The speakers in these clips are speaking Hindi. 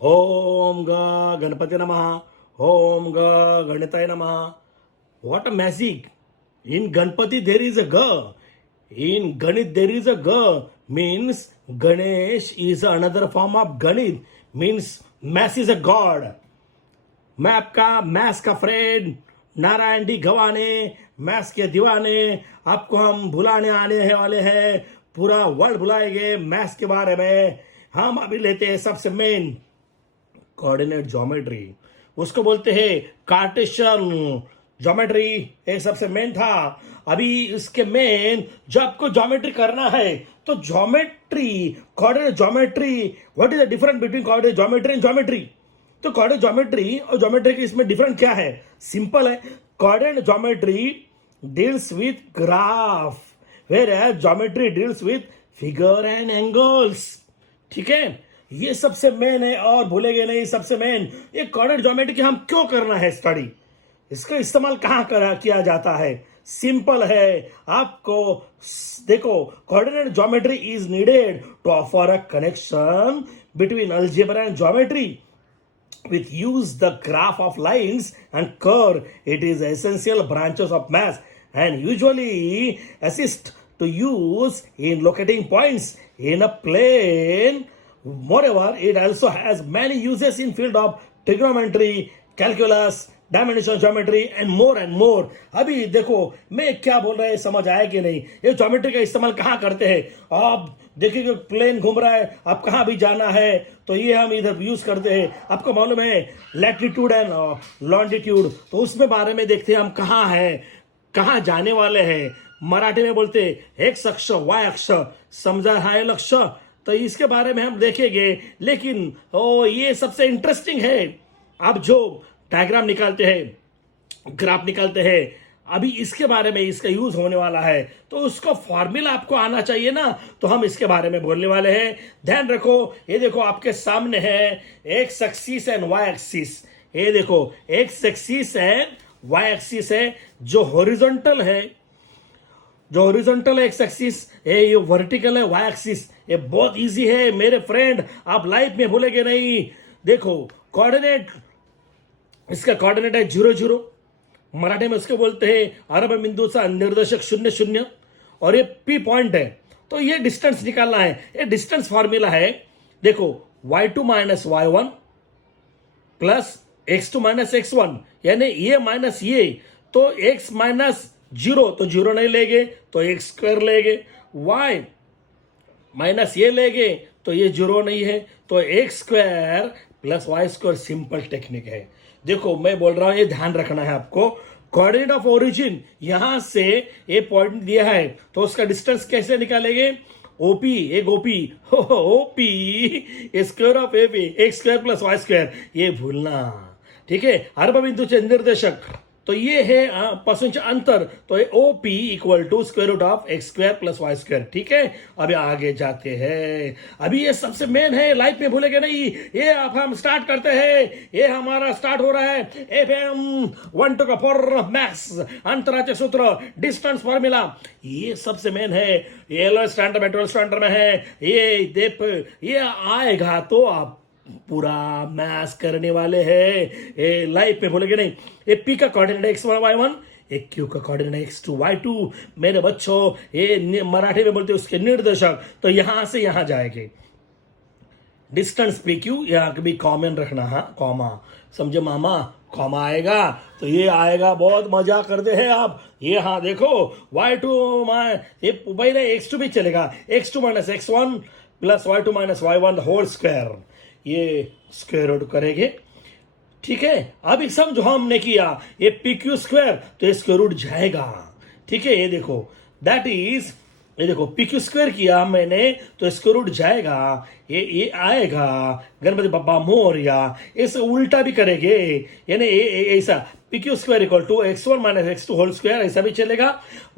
ओम ग गणपती नमः. ओम ग गणिताय नमः. What a magic! In Ganpati there is a Ga. In Ganit there is a Ga. Means Ganesh is another form of Ganit. Means Mass is a God. मैं आपका मैथ्स का फ्रेंड नारायण डी गवाने, मैथ्स के दीवाने. आपको हम भुलाने आने हैं वाले हैं. पूरा वर्ल्ड भुलाएंगे मैथ्स के बारे में. हम अभी लेते हैं सबसे मेन कोऑर्डिनेट ज्योमेट्री. उसको बोलते हैं कार्टेशियन ज्योमेट्री. एक सबसे मेन था. अभी इसके मेन जो आपको ज्योमेट्री करना है तो geometry, coordinate geometry, what is the difference between coordinate geometry and geometry. तो कोऑर्डिनेट ज्योमेट्री और ज्योमेट्री के इसमें डिफरेंट क्या है? सिंपल है. Coordinate geometry deals with graph, whereas geometry deals with figure and angles. ठीक है, ये सबसे मेन है और भूलेंगे नहीं. सबसे मेन ये कोऑर्डिनेट ज्योमेट्री की हम क्यों करना है स्टडी, इसका इस्तेमाल कहां किया जाता है. सिंपल है. आपको देखो, coordinate geometry is needed to offer a connection between algebra and geometry. With use the graph of lines and curve, it is essential branches of math and usually assist to use in locating points in a plane. Moreover, it also has many uses in field of trigonometry, calculus, dimensional geometry and more. अभी देखो मैं क्या बोल रहा है, समझ आया कि नहीं. ये ज्योमेट्री का इस्तेमाल कहाँ करते हैं? आप देखिए प्लेन घूम रहा है, आप कहाँ भी जाना है तो ये हम इधर यूज करते हैं. आपको मालूम है लैटिट्यूड एंड लॉन्जिट्यूड, तो उसमें बारे में देखते हैं हम कहाँ है, कहाँ जाने वाले हैं. मराठी में बोलते हैं एक्स अक्ष वाय अक्ष, समझा है लक्ष्य. तो इसके बारे में हम देखेंगे. लेकिन ये सबसे इंटरेस्टिंग है. आप जो डायग्राम निकालते हैं, ग्राफ निकालते हैं, अभी इसके बारे में इसका यूज होने वाला है तो उसको फॉर्मूला आपको आना चाहिए ना. तो हम इसके बारे में बोलने वाले हैं. ध्यान रखो, ये देखो आपके सामने है x axis and y axis. ये देखो x axis and y axis है जो हॉरिजॉन्टल है. जो हॉरिजॉन्टल है एक्स एक्सिस, ये वर्टिकल है वाई एक्सिस. ये बहुत इजी है मेरे फ्रेंड, आप लाइफ में भूलेंगे नहीं. देखो कोऑर्डिनेट, इसका कोऑर्डिनेट है 0 0. मराठी में उसके बोलते हैं आरंभ बिंदूचा निर्देशक 0 0 और ये पी पॉइंट है. तो ये डिस्टेंस निकालना है. ये डिस्टेंस फॉर्मूला है. देखो y2 minus y1 plus x2 minus x1, यानी ये माइनस ये, तो x माइनस 0 तो 0 नहीं लेंगे तो x स्क्वायर लेंगे. y माइनस ये लेंगे तो ये 0 नहीं है तो x square plus y square. Simple technique है. देखो मैं बोल रहा हूं, ये ध्यान रखना है आपको. कोऑर्डिनेट ऑफ ओरिजिन यहां से ये पॉइंट दिया है तो उसका डिस्टेंस कैसे निकालेंगे? ओपी, एक OP, OP square of A B x square plus y square, ये भूलना. ठीक है, आरंभ बिंदूचे निर्देशक तो ये है पासूनचे अंतर, तो O P equal to square root of x square plus y square. ठीक है, अभी आगे जाते हैं. अभी ये सबसे मेन है, लाइफ में भूलेंगे नहीं. ये अब हम स्टार्ट करते हैं. ये हमारा स्टार्ट हो रहा है FM 1 2 4 मैथ्स, अंतराचे सूत्र, डिस्टेंस फॉर्मूला. ये सबसे मेन है. ये 11th स्टैंडर्ड में 12th स्टैंडर्ड में है. ये देख, ये आएगा तो आप पूरा मैथ्स करने वाले हैं. लाइफ में भूलेंगे नहीं. ये पी का कोऑर्डिनेट x1 y1, एक क्यू का कोऑर्डिनेट x2 y2. मेरे बच्चों ये मराठी में बोलते हैं उसके निर्देशक. तो यहां से यहां जाएंगे. डिस्टेंस पी क्यू, यहाँ भी कॉमन रखना. हाँ कॉमा, समझे मामा, कॉमा आएगा तो ये आएगा. बहुत मजा करते हैं आप. ये हाँ देखो y2 ये पहले x2 भी चलेगा. x2 minus x1 plus y2 minus y1 whole square, ये स्क्वायर रूट करेंगे. ठीक है, अभी समझो हमने किया ये पी क्यू स्क्वायर तो ये स्क्वायर रूट जाएगा. ठीक है, ये देखो दैट इज, ये देखो पी क्यू स्क्वायर किया मैंने तो स्क्वायर रूट जाएगा. ये आएगा गणपति बप्पा मोरया. इसे उल्टा भी करेंगे, यानी ऐसा P Q square equal to x1 minus x2 whole square, ऐसा भी चलेगा.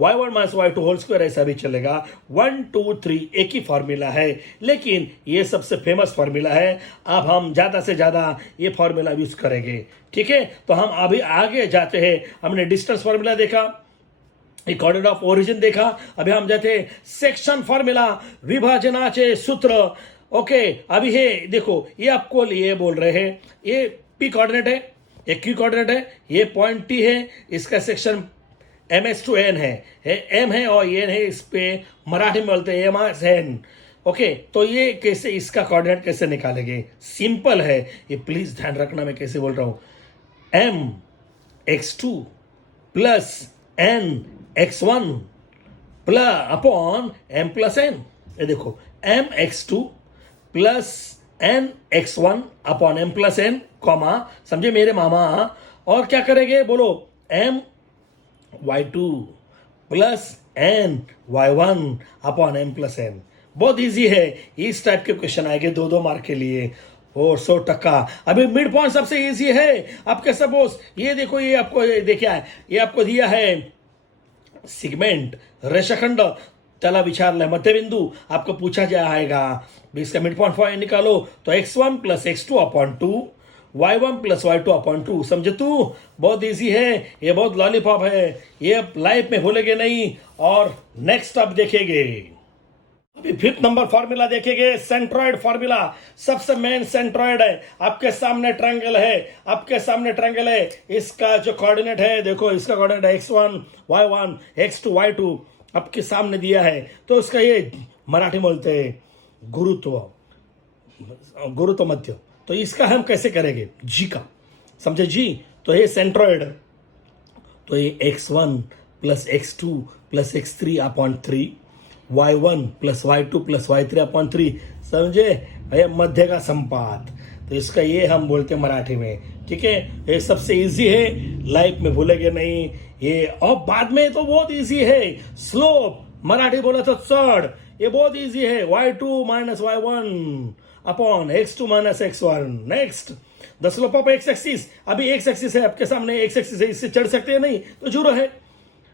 y1 minus y2 whole square, ऐसा भी चलेगा. 1 2 3 एक ही फॉर्मूला है, लेकिन ये सबसे फेमस फॉर्मूला है. अब हम ज्यादा से ज्यादा ये फॉर्मूला यूज करेंगे. ठीक है, तो हम अभी आगे जाते हैं. हमने डिस्टेंस फॉर्मूला देखा, कोऑर्डिनेट ऑफ ओरिजिन देखा. अभी हम जाते सेक्शन फॉर्मूला, विभाजनाचे सूत्र. ओके, अभी है देखो, ये आपको ये बोल रहे हैं, ये पी कोऑर्डिनेट है, ये क्यू कोऑर्डिनेट है, ये पॉइंट टी है, इसका सेक्शन MS to N है, M है और N है, इस पे मराठी में बोलते हैं MSN। ओके, तो ये कैसे, इसका कोऑर्डिनेट कैसे निकालेंगे? सिंपल है, ये प्लीज ध्यान रखना मैं कैसे बोल रहा हूं। MX2 plus NX1 plus upon M+N। ये देखो, MX2 plus NX1 upon M+N, comma, समझे मेरे मामा। और क्या करेंगे बोलो, MY2 plus NY1 upon M+N। बहुत इजी है, इस टाइप के क्वेश्चन आएंगे 2-2 मार्क के लिए और 100%। अभी मिड पॉइंट सबसे इजी है आपके। सपोज ये देखो, ये आपको देखिए, ये आपको दिया है सिगमेंट, रेषाखंड, त्याला विचारलंय मध्यबिंदू, आपको पूछा जाएगा इसका मिड पॉइंट निकालो, तो x1 plus x2 upon 2, y1 plus y2 upon 2। समझे तू? बहुत इजी है, ये बहुत लॉलीपॉप है, ये अब लाइफ में भूलेंगे नहीं। और नेक्स्ट अब देखेंगे, अभी 5th नंबर फॉर्मूला देखेंगे, सेंट्रॉइड फॉर्मूला। सबसे मेन सेंट्रॉइड है, आपके सामने ट्रायंगल है, आपके सामने ट्रायंगल है, इसका जो कोऑर्डिनेट है देखो, इसका कोऑर्डिनेट है x1 y1 x2 y2, आपके सामने दिया है। तो इसका ये मराठी में बोलते हैं गुरुत्व, गुरुत्व मध्य। तो इसका हम कैसे करेंगे, जी का, समझे जी? तो ये सेंट्रॉइड, तो ये x1 plus x2 plus x3 upon 3, y1 plus y2 plus y3 upon 3, समझे? ये मध्य का संपात। तो इसका ये हम बोलते हैं मराठी में, ठीक है? ये सबसे इजी है, लाइफ में भूलेंगे नहीं ये। और बाद में तो बहुत इजी है, स्लोप, मराठी बोला तो चढ़, ये बहुत इजी है, y2 minus y1 upon x2 minus x1। Next, the slope of x axis. अभी एक्स एक्सिस है आपके सामने, एक्स एक्सिस है, इससे चढ़ सकते हैं नहीं, तो जीरो है।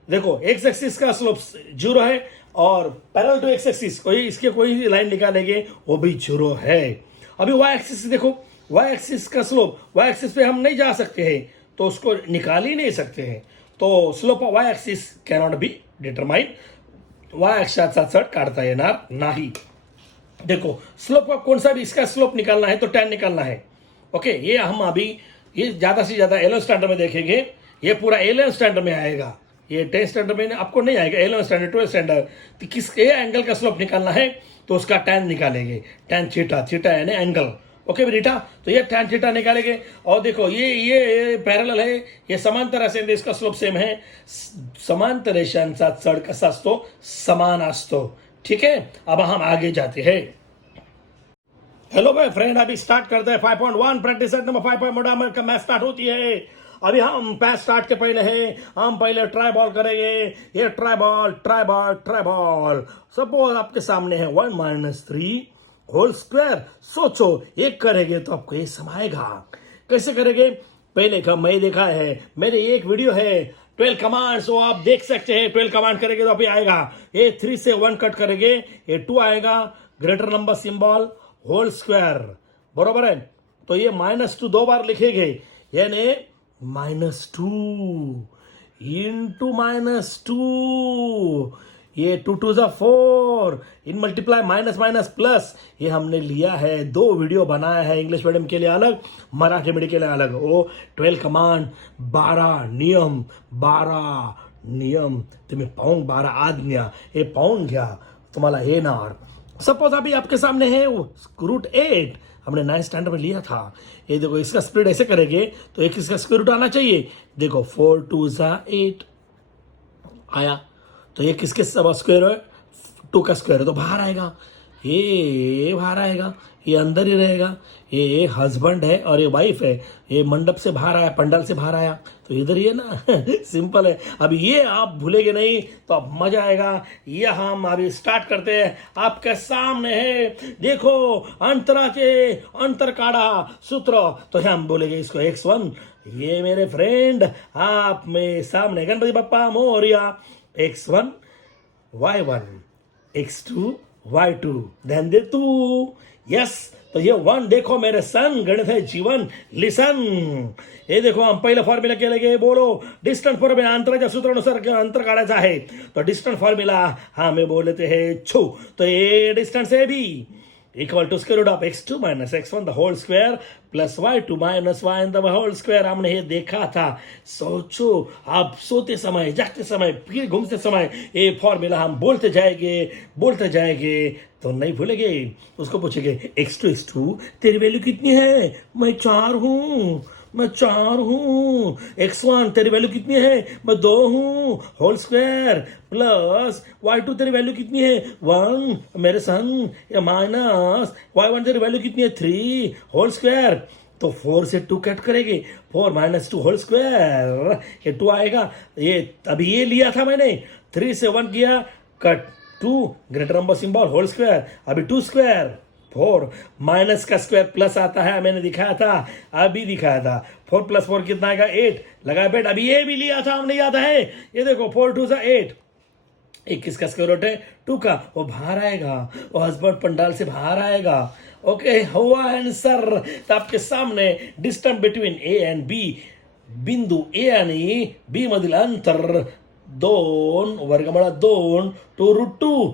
देखो, एक्स एक्सिस का स्लोप जीरो है और पैरेलल टू एक्स एक्सिस कोई इसके कोई लाइन निकालेंगे वो भी जीरो है। अभी वाई एक्सिस देखो, वाई एक्सिस का स्लोप, वाई एक्सिस पे हम नहीं जा सकते हैं, तो उसको निकाल ही नहीं सकते हैं। तो slope of Y axis cannot be determine, Y एक्सिसचा चढ काढता येणार नाही। देखो, स्लोप का कौन सा भी इसका स्लोप निकालना है तो tan निकालना है। ओके, ये हम अभी ये ज्यादा से ज्यादा 11 स्टैंडर्ड में देखेंगे, ये पूरा 11 स्टैंडर्ड में आएगा, ये 10 स्टैंडर्ड में आपको नहीं आएगा। 11 स्टैंडर्ड 12 स्टैंडर्ड, तो किस एंगल का स्लोप निकालना है तो उसका tan निकालेंगे, tan थीटा, थीटा यानी एंगल। ओके बेटा, तो ये tan थीटा निकालेंगे। और देखो, ये पैरेलल है, ये समांतर असेल, इसका स्लोप सेम है। समांतर रेषांचा चढ कसा असतो, समान असतो। ठीक है, अब हम आगे जाते हैं। हेलो भाई फ्रेंड, अभी स्टार्ट करते हैं 5.1 प्रैक्टिस सेट नंबर 5 का मैच स्टार्ट होती है। अभी हम पैच स्टार्ट के पहले है, हम पहले ट्राई बॉल करेंगे। ये try ball, try ball, try ball. Suppose आपके सामने है 1-3 होल स्क्वायर। सोचो, एक करेंगे तो आपको ये समाएगा। कैसे करेंगे? पहले का मैं देखा है, मेरे एक वीडियो है 12 कमांड्स, वो आप देख सकते हैं। 12 कमांड करेंगे तो अभी आएगा, ये 3 से 1 कट करेंगे, ये 2 आएगा, greater number symbol, whole square, बरोबर है। तो ये -2 2 बार लिखेंगे, यानी -2 इंटू -2, ये 2 2 जा 4, इन मल्टीप्लाई माइनस माइनस प्लस। ये हमने लिया है, 2 वीडियो बनाया है, इंग्लिश मीडियम के लिए अलग, मराठी मीडियम के लिए अलग। वो 12 कमांड, 12 नियम, 12 नियम तुम्ही पाहून, 12 आज्ञा, हे पाहून घ्या, तुम्हाला येणार। सपोज अभी आपके सामने है √8, हमने 9 स्टैंडर्ड में लिया था। ये देखो, इसका स्प्लिट ऐसे करेंगे तो एक इसका स्क्वायर रूट आना चाहिए। देखो, 4 2 जा 8 आया, तो ये किसके स्क्वायर है, 2 का स्क्वायर है, तो बाहर आएगा, ये बाहर आएगा, ये अंदर ही रहेगा। ये हस्बैंड है और ये वाइफ है, ये मंडप से बाहर आया, पंडाल से बाहर आया, तो इधर ही है ना। सिंपल है। अब ये आप भूलेंगे नहीं तो अब मजा आएगा। ये हम अभी स्टार्ट करते हैं। आपके सामने है, देखो, अंतराचे अंतर काढ़ा सूत्र, तो हम बोलेंगे इसको x1। ये मेरे फ्रेंड आप में सामने Ganpati Bappa Moriya, x1 y1 x2 y2, ध्यान दे तू। यस, तो ये 1 देखो मेरे सन, गणित है जीवन, लिसन। ये देखो, हम पहले फॉर्म्युला केले, बोलो डिस्टन्स फॉर्म्युला, अंतराच्या सूत्रानुसार अंतर काढायचं आहे। तो डिस्टन्स फॉर्म्युला हमें बोलते हैं छू, तो ये डिस्टन्स है भी, equal to square root of x2 minus x1 the whole square plus y2 minus y the whole square. हमने ये देखा था। सोचो, आप सोते समय, जागते समय, फिर घूमते समय ये फॉर्मूला हम बोलते जाएंगे तो नहीं भूलेंगे। उसको पूछेंगे x2 तेरी वैल्यू कितनी है? मैं चार हूँ। x1 तेरी वैल्यू कितनी है? मैं 2 हूँ। होल स्क्वायर प्लस y2 तेरी वैल्यू कितनी है? 1 मेरे सन। या माइनस y1 तेरी वैल्यू कितनी है? 3 होल स्क्वायर। तो 4 से 2 कट करेंगे, 4 माइनस 2 होल स्क्वायर, ये 2 आएगा। ये अभी ये लिया था मैंने, 3 से 1 किया, cut 2 greater number symbol whole square. अभी 2 स्क्वायर 4 माइनस का स्क्वायर प्लस आता है, मैंने दिखाया था, अभी दिखाया था। 4 प्लस 4 कितना आएगा? 8 लगा बेट। अभी ये भी लिया था हमने, याद है? ये देखो 4 2 से 8, 21 का स्क्वायर रूट है 2 का, वो बाहर आएगा, वो हस्बैंड पंडाल से बाहर आएगा। ओके, हुआ आंसर। तो आपके सामने distance between A and B, बिंदू ए आणि बी मधील अंतर 2 वर्गमूळात 2 टू.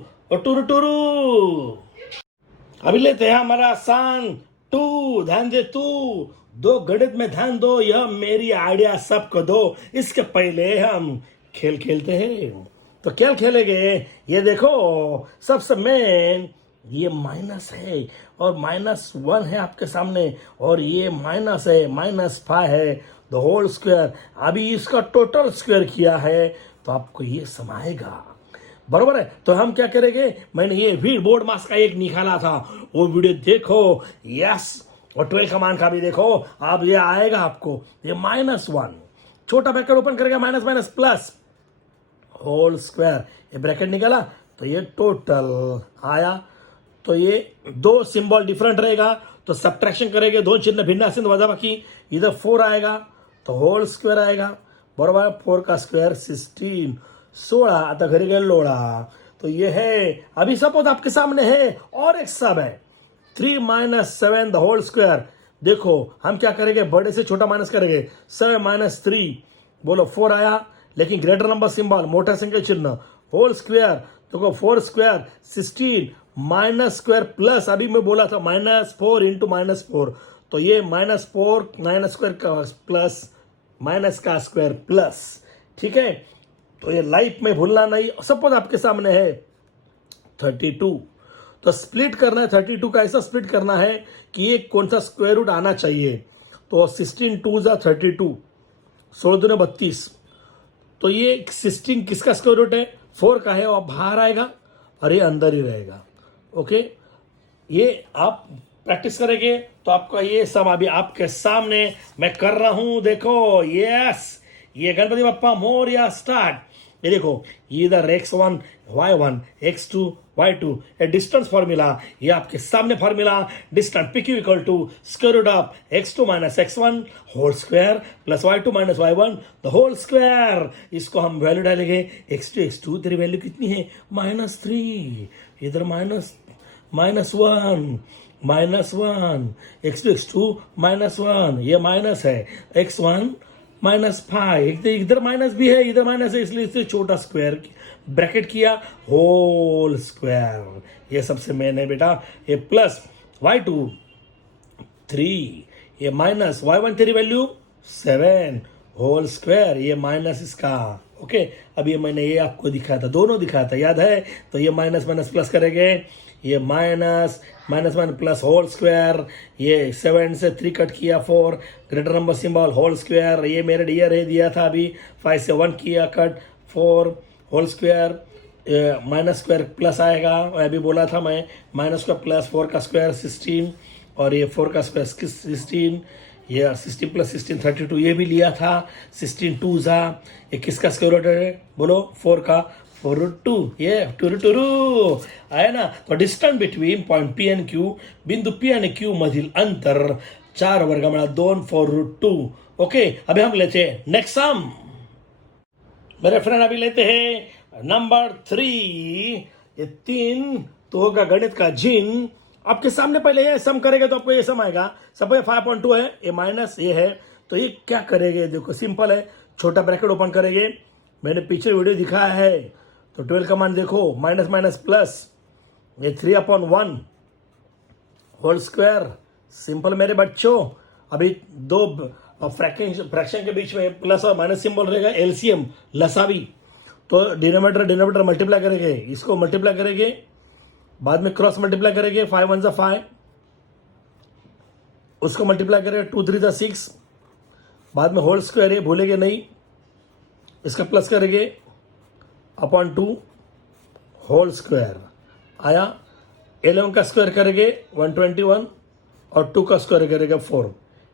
अभी लेते हैं हमारा आसान 2, ध्यान दे तू, 2 गणित में ध्यान दो, यह मेरी आइडिया सबको दो। इसके पहले हम खेल खेलते हैं। तो क्या खेलेंगे? ये देखो, सबसे मेन ये माइनस है और -1 है आपके सामने, और ये माइनस है, -5 है द होल स्क्वायर। अभी इसका टोटल स्क्वायर किया है तो आपको ये समाएगा, बरोबर है? तो हम क्या करेंगे, मैंने ये भी बोर्ड मास का एक निकाला था, वो वीडियो देखो। यस, और 12 कमांड का भी देखो। अब ये आएगा आपको, ये -1, छोटा ब्रैकेट ओपन करेगा, minus minus plus whole square, ये ब्रैकेट निकाला तो ये टोटल आया। तो ये 2 सिंबल डिफरेंट रहेगा तो सब्ट्रैक्शन करेंगे, 2 चिन्ह भिन्न असेल वजा बाकी, इधर 4 आएगा तो होल स्क्वायर आएगा, बरोबर? 4 का स्क्वायर 16, 16। आता घरी गए लोड़ा। तो ये है, अभी सपोज आपके सामने है और एक सब है, 3 माइनस 7 द होल स्क्वायर। देखो हम क्या करेंगे, बड़े से छोटा माइनस करेंगे, 7 माइनस 3, बोलो 4 आया, लेकिन ग्रेटर नंबर सिंबल, मोटा संख्या चिन्ह, होल स्क्वायर। देखो 4 स्क्वायर 16 माइनस स्क्वायर प्लस, अभी मैं बोला था -4 इंटू -4, तो ये -4 माइनस स्क्वायर का प्लस माइनस का स्क्वायर प्लस, ठीक है? तो ये लाइफ में भूलना नहीं। सपोज आपके सामने है 32, तो स्प्लिट करना है 32 का, ऐसा स्प्लिट करना है कि ये कौन सा स्क्वायर रूट आना चाहिए। तो 16 2 जा 32, 16 दूने 32, तो ये 16 किसका स्क्वायर रूट है? 4 का है, और बाहर आएगा और ये अंदर ही रहेगा। ओके, ये आप प्रैक्टिस करेंगे तो आपका ये सब अभी आपके सामने मैं कर रहा हूं। देखो, यस, ये गणपति बप्पा मोरिया स्टार्ट। ये देखो, इधर x1 y1 x2 y2, ए डिस्टेंस फॉर्मूला, ये आपके सामने formula, distance PQ equal to square root of x2 minus x1 whole square plus y2 minus y1 the whole square. इसको हम वैल्यू डालेंगे, x2 तेरी वैल्यू कितनी है? -3, इधर -1 x2 -1, ये माइनस है, x1 -5, इधर माइनस भी है, इधर माइनस है, इसलिए इससे छोटा स्क्वायर ब्रैकेट किया, होल स्क्वायर। ये सबसे मेन है बेटा। ये प्लस y2 3, ये माइनस y1 तेरी वैल्यू 7 होल स्क्वायर, ये माइनस इसका। ओके, अब ये मैंने ये आपको दिखाया था, दोनों दिखाया था, याद है? तो ये माइनस माइनस प्लस करेंगे, ये minus minus minus plus whole square, ये 7 से 3 कट किया, 4 greater number symbol whole square, ये मेरे डियर है दिया था अभी, 5 से 1 किया cut, 4 whole square, minus square plus आएगा, अभी बोला था मैं, माइनस का प्लस 4 का स्क्वायर 16, और ये 4 का स्क्वायर 16, ये 16 प्लस 16 32, ये भी लिया था, 16 2 जा, ये किसका स्क्वायर रूट है? बोलो 4 का, 4√2, ये 2√2 आहे ना? तो डिस्टन्स बिटवीन पॉइंट P आणि Q, बिंदु P आणि Q मधील अंतर 4 वर्गमूळात 2 4√2। ओके, अभी हम लेते हैं नेक्स्ट सम। मेरे फ्रेंड अभी लेते हैं नंबर 3, ये 3 तो होगा गणित का जिन। आपके सामने पहले ये सम करेगा तो आपको ये सम आएगा। सपोज 5.2 है, ये माइनस ये है, तो ये क्या करेंगे? देखो सिंपल है, छोटा ब्रैकेट ओपन करेंगे, मैंने पीछे वीडियो दिखाया है। तो 12 कमांड देखो, माइनस माइनस प्लस, ये 3/1, होल स्क्वायर सिंपल मेरे बच्चों। अभी दो फ्रैक्शन के बीच में प्लस और माइनस सिंबल रहेगा, एलसीएम लसावी। तो डिनोमिनेटर मल्टीप्लाई करेंगे, इसको मल्टीप्लाई करेंगे, बाद में क्रॉस मल्टीप्लाई करेंगे, 5 1 जा 5, उसको मल्टीप्लाई करेंगे, 2 3 जा 6, बाद में होल स्क्वायर है, भूलेंगे नहीं, इसका प्लस करेंगे अपॉन 2 होल स्क्वायर आया। 11 का स्क्वायर करेंगे 121 और 2 का स्क्वायर करेंगे 4।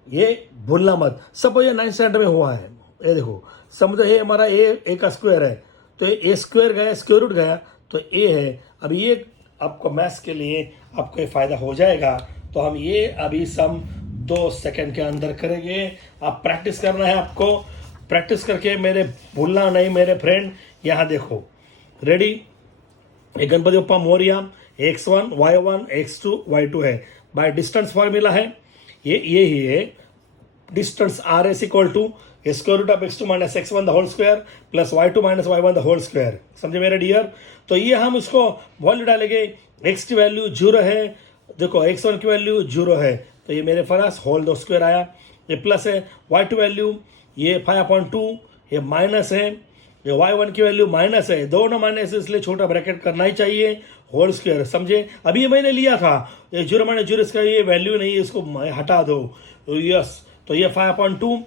ये भूलना मत, सब ये 9th स्टैंडर्ड में हुआ है। ये देखो समझो, ये हमारा ए का स्क्वायर है, तो ये स्क्वायर गया, स्क्वायर रूट गया, तो ए है। अभी ये आपको मैथ्स के लिए आपको ये फायदा हो जाएगा। तो हम ये अभी सम 2 सेकंड के अंदर करेंगे। आप प्रैक्टिस करना है, आपको प्रैक्टिस करके मेरे भूलना नहीं मेरे फ्रेंड। यहाँ देखो, रेडी, एक Ganpati Bappa Moriya, x1 y1 x2 y2 है, बाय डिस्टेंस फॉर्मूला है ये ही है। Distance R S equal to square root of x2 minus x1 the whole square plus y2 minus y1 the whole square. समझे मेरे डियर? तो ये हम उसको वैल्यू डालेंगे, x की वैल्यू 0 है, देखो x1 की वैल्यू 0 है, तो ये मेरे पास होल दो स्क्वायर आया। ये प्लस है, y2 वैल्यू ये 5/2, ये माइनस है, ये y1 की वैल्यू माइनस है, दोनों माइनस है इसलिए छोटा ब्रैकेट करना ही चाहिए, होल स्क्वायर। समझे? अभी ये मैंने लिया था, ये 0 माइनस 0 इसका ये वैल्यू नहीं है, इसको हटा दो। यस, तो ये 5/2,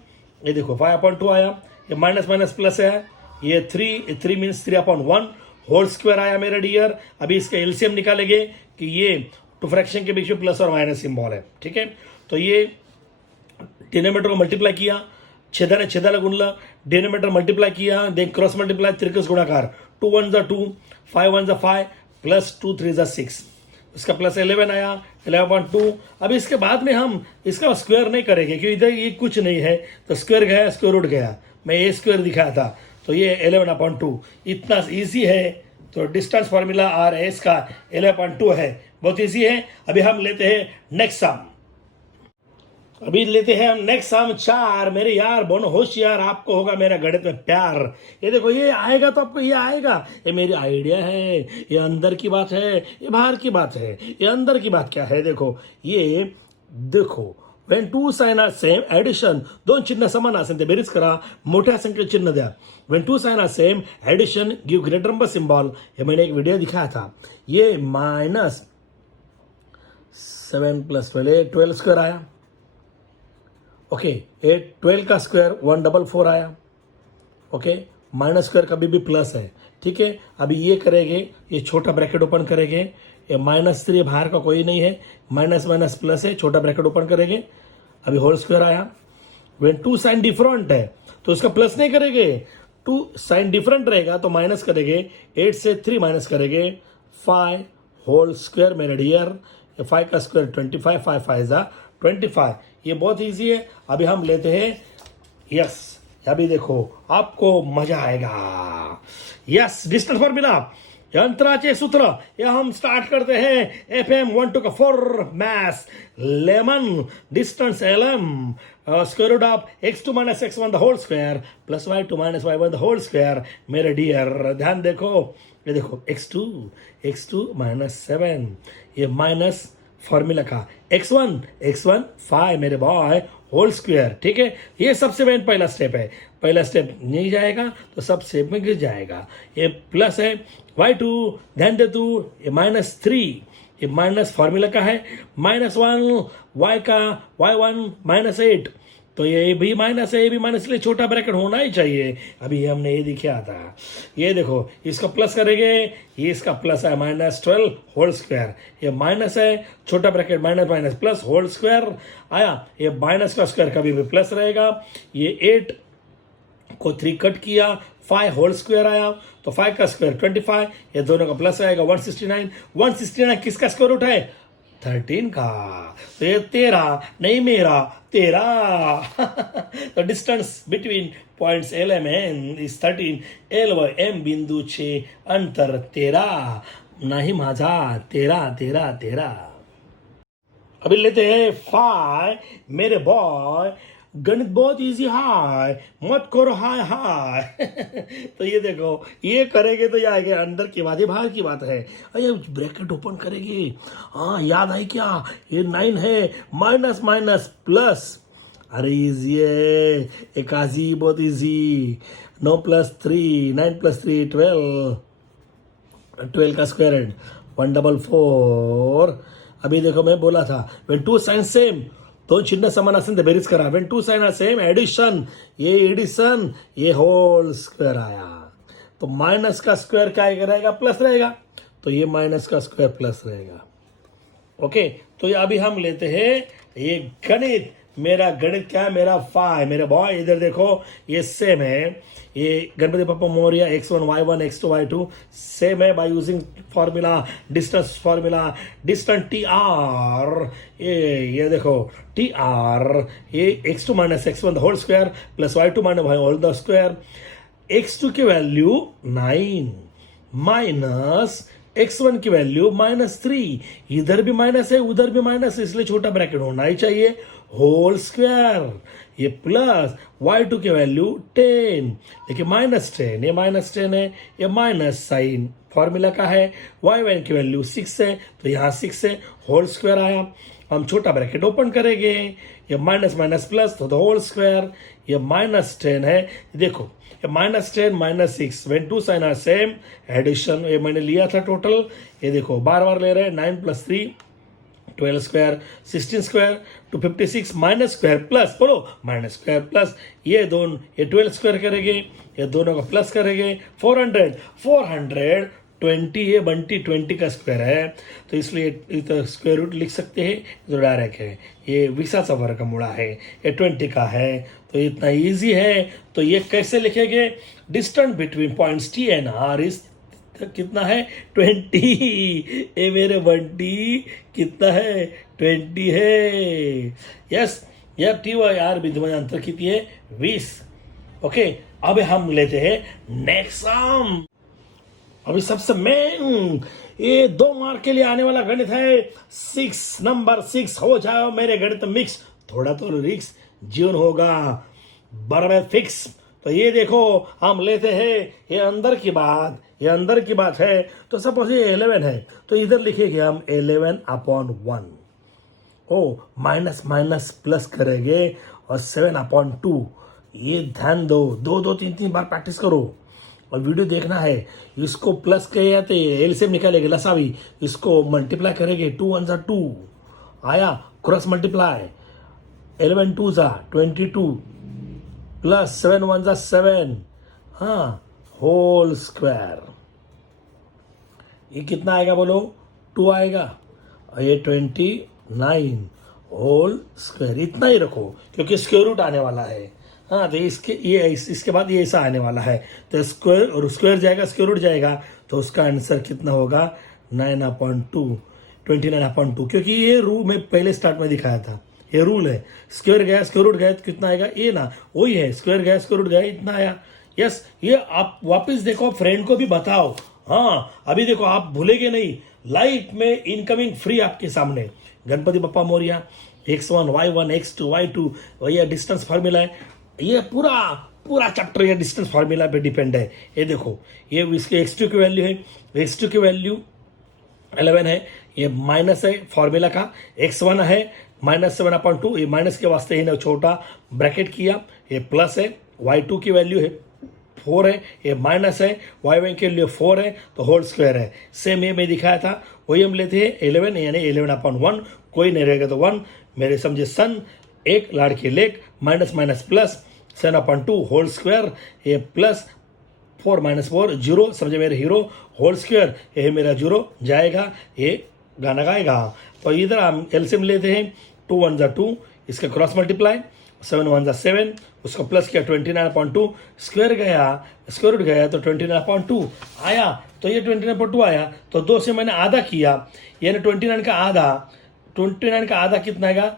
ये देखो 5/2 आया, ये माइनस माइनस प्लस है, ये 3 मीन्स 3/1 होल स्क्वायर आया मेरे डियर। अभी इसका एलसीएम निकालेंगे कि ये टू फ्रैक्शन के बीच में प्लस और माइनस सिंबल है, ठीक है। तो ये डिनोमिनेटर को मल्टीप्लाई किया, छेदाने छेदाला गुणला, डिनोमिनेटर मल्टीप्लाई किया, देन क्रॉस मल्टीप्लाई, त्रिकोण गुणाकार, 2 1 जा 2, 5 1 जा 5 प्लस 2 3 जा 6, इसका प्लस 11 आया, 11/2। अब इसके बाद में हम इसका स्क्वायर नहीं करेंगे क्योंकि इधर ये कुछ नहीं है, तो स्क्वायर गया, स्क्वायर रूट गया, मैं ये स्क्वायर दिखाया था, तो ये 11/2 इतना ईजी है। तो डिस्टेंस फार्मूला आर एस का 11/2 है, बहुत ईजी है। अभी हम लेते हैं नेक्स्ट सम, अभी लेते हैं हम नेक्स्ट सम 4। मेरे यार बोनो होशियार, आपको होगा मेरा गणित में प्यार। ये देखो, ये आएगा तो आपको ये आएगा, ये मेरी आइडिया है, ये अंदर की बात है, ये बाहर की बात है। ये अंदर की बात क्या है, देखो ये देखो, when two sign are same, addition, दोन चिन्ह समान असेल ते बेरीज करा, मोठ्या संख्येचे चिन्ह द्या। when two sign are same, addition give greater number symbol, ये मैंने एक वीडियो दिखाया था। ये -7 + 12 12 स्क्वायर आया, ओके। ये 12 का स्क्वायर 144 आया, ओके। माइनस स्क्वायर कभी भी प्लस है, ठीक है। अभी ये करेंगे, ये छोटा ब्रैकेट ओपन करेंगे, ये -3 बाहर का कोई नहीं है, माइनस माइनस प्लस है, छोटा ब्रैकेट ओपन करेंगे, अभी होल स्क्वायर आया। व्हेन टू साइन डिफरेंट है तो उसका प्लस नहीं करेंगे, 2 साइन डिफरेंट रहेगा तो माइनस करेंगे, 8 से 3 माइनस करेंगे, 5 होल स्क्वायर मेरे डियर। 5 का स्क्वायर 25, 5 5 जा 25। ये बहुत इजी है। अभी हम लेते हैं, यस, अभी देखो आपको मजा आएगा। यस, डिस्टेंस फॉर्मूला, यंत्राचे सूत्र, ये हम स्टार्ट करते हैं। FM 1 2 4 मैथ्स लेमन, distance LM, square root of x2 minus x1 the whole square plus y2 minus y1 the whole square. मेरे डियर ध्यान देखो, ये देखो x2 माइनस 7, ये माइनस फॉर्मूला का x1 5 मेरे बॉय होल स्क्वायर, ठीक है। ये सबसे मेन पहला स्टेप है, पहला स्टेप नहीं जाएगा तो सब स्टेप में गिर जाएगा। ये प्लस है, y2 ध्यान दे तू, ये -3, ये माइनस फॉर्मूला का है, -1 y का y1 -8, तो ये भी माइनस है, ये भी माइनस, इसलिए छोटा ब्रैकेट होना ही चाहिए। अभी हमने ये दिखाया था, ये देखो इसका प्लस करेंगे, ये इसका प्लस है -12 होल स्क्वायर, ये माइनस है, छोटा bracket minus minus plus whole square आया, ये माइनस का स्क्वायर कभी भी प्लस रहेगा। ये 8 को 3 कट किया, 5 होल स्क्वायर आया, तो 5 का स्क्वायर 25, ये दोनों का प्लस आएगा 169 किसका स्क्वायर रूट है 13 का, तो ये 13 नहीं मेरा 13। तो distance between points L M N is 13, L व M बिंदूचे अंतर 13, नाही माझा 13। अभी लेते हैं 5 मेरे बॉय, गणित बहुत इजी हाय, मत करो हाय हाय। तो ये देखो, ये करेंगे तो ये आएगा अंदर की बात, ये बाहर की बात है। अरे ब्रैकेट ओपन करेंगे, हाँ याद आई क्या, ये 9 है, माइनस माइनस प्लस, अरे इजी है, इक्यासी बहुत इजी। 9 + 3, 9 + 3 12, 12 का स्क्वायर एंड 144। अभी देखो मैं बोला था when two signs same, दोन चिन्ह समान असेल तर बेरीज करा, when two signs are same addition, ये एडिशन, ये होल स्क्वायर आया, तो माइनस का स्क्वायर क्या रहेगा, प्लस रहेगा, तो ये माइनस का स्क्वायर प्लस रहेगा। ओके, तो ये अभी हम लेते हैं ये गणित। मेरा गणित क्या है, मेरा फाइ, मेरे बॉय इधर देखो, ये सेम है, ये Ganpati Bappa Morya x1 y1 x2 y2 same है by using formula, distance formula, distance T R, ये देखो टी आर, ये x2 - x1 the whole square plus y2 - y whole the square, x2 की वैल्यू 9 माइनस x1 की वैल्यू -3, इधर भी माइनस है उधर भी माइनस है, इसलिए छोटा ब्रैकेट होना ही चाहिए, होल स्क्वायर, ये प्लस y2 की वैल्यू 10, देखिए -10, ये -10 है, ये माइनस साइन फॉर्मूला का है, y1 की वैल्यू 6 है, तो यहाँ 6 है, होल स्क्वायर आया। हम छोटा ब्रैकेट ओपन करेंगे, ये माइनस माइनस प्लस तो द होल स्क्वायर, ये -10 है, देखो ये -10 - 6 when two sign are same addition, ये मैंने लिया था टोटल, ये देखो बार बार ले रहे हैं, 9 + 3 12 square 16 square 256 minus square plus, बोलो माइनस स्क्वायर प्लस, ये 12 स्क्वायर करेंगे, ये दोनों का प्लस करेंगे, 420, ये बंटी 20 का स्क्वायर है, तो इसलिए तो स्क्वायर रूट लिख सकते हैं, जो डायरेक्ट है, ये 20चा वर्गमूळ है, ये 20 का है, तो इतना इजी है। तो ये कैसे लिखेंगे, distance between points T and R is कितना है, 20, ये मेरे बंटी कितना है, 20 है, यस, यह टी वाई आर बीच में अंतर कितनी है, 20। ओके, अब हम लेते हैं नेक्स्ट सम। अभी सबसे मेन ये 2 मार्क के लिए आने वाला गणित है 6, नंबर 6 हो जाओ मेरे गणित मिक्स, थोड़ा तो रिक्स जीवन होगा बराबर फिक्स। तो ये देखो हम लेते हैं, ये अंदर की बात, ये अंदर की बात है, तो सपोज ये 11 है, तो इधर लिखेंगे हम 11/1, ओ माइनस माइनस प्लस करेंगे और 7/2, ये ध्यान दो, 2 3 बार प्रैक्टिस करो और वीडियो देखना है। इसको प्लस किया तो एलसीएम निकालेंगे, लसावी, इसको मल्टीप्लाई करेंगे, 2 1 = 2 आया, क्रॉस मल्टीप्लाई, 11 2 = 22 प्लस 7 1 = 7, हाँ, होल स्क्वायर, ये कितना आएगा बोलो, 2 आएगा, और ये 29 होल स्क्वायर, इतना ही रखो क्योंकि स्क्वायर रूट आने वाला है, हाँ, तो इसके बाद ये ऐसा आने वाला है, तो स्क्वायर और स्क्वायर जाएगा, स्क्वायर रूट जाएगा, तो उसका आंसर कितना होगा, 9/2, 29/2, क्योंकि ये रूल मैं पहले स्टार्ट में दिखाया था, ये रूल है, स्क्वायर गया स्क्वायर रूट गया तो कितना आएगा, ये ना वही है, स्क्वायर गया स्क्वायर रूट गया इतना आया, यस। ये आप वापस देखो, फ्रेंड को भी बताओ, हाँ अभी देखो आप भूलेंगे नहीं, लाइफ में इनकमिंग फ्री आपके सामने, Ganpati Bappa Morya, x1 y1 x2 y2, भैया डिस्टेंस फार्मूला है, ये पूरा चैप्टर ये डिस्टेंस फार्मूला पे डिपेंड है। ये देखो, ये इसके x2 की वैल्यू है, x2 की वैल्यू 11 है, ये माइनस है फॉर्मूला का, x1 है -7/2, ये माइनस के वास्ते ही ना छोटा ब्रैकेट किया, ये प्लस है, y2 की वैल्यू है 4 है, ये माइनस है, y1 के लिए 4 है, तो होल स्क्वायर है, सेम ये मैं दिखाया था, वही हम लेते हैं 11, यानी 11/1, कोई नहीं रहेगा तो 1, मेरे समझे सन, एक लाड़की लेक, minus minus plus 7/2 whole square, ये प्लस 4 - 4 जीरो, समझे मेरे हीरो, होल स्क्वायर, ये मेरा जीरो जाएगा, ये गाना गाएगा। तो इधर हम एलसीएम लेते हैं, 2 1 = 2, इसका क्रॉस मल्टीप्लाई, 7 1 = 7, उसको प्लस किया 29/2, स्क्वायर गया स्क्वायर रूट गया तो 29/2 आया, तो ये 29/2 आया, तो 2 से मैंने आधा किया, यानी 29 का आधा कितना आएगा,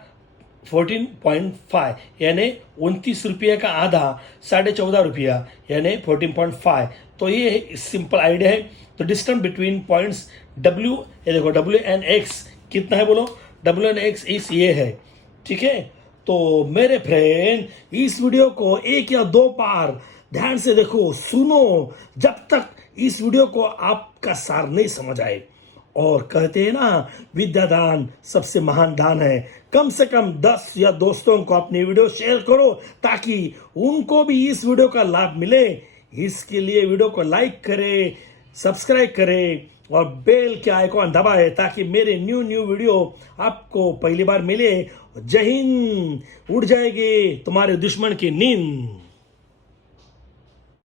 14.5, यानी 29 रुपये का आधा 14.5 रुपया, यानी 14.5। तो ये सिंपल आइडिया है। तो डिस्टेंस बिटवीन पॉइंट्स W, ये देखो W and X कितना है बोलो, W and X इस ये है, ठीक है, तो मेरे फ्रेंड, इस वीडियो को एक या दो बार ध्यान से देखो, सुनो, जब तक इस वीडियो को आपका सार नहीं समझ आए। और कहते हैं ना, विद्यादान सबसे महान दान है। कम से कम 10 या दोस्तों को अपनी वीडियो शेयर करो ताकि उनको भी इस वीडियो का लाभ मिले। इसके लिए वीडियो को लाइक करें, सब्सक्राइब करें और बेल के आइकॉन दबाए ताकि मेरे न्यू वीडियो आपको पहली बार मिले। जय हिंद। उड़ जाएगी तुम्हारे दुश्मन की नींद।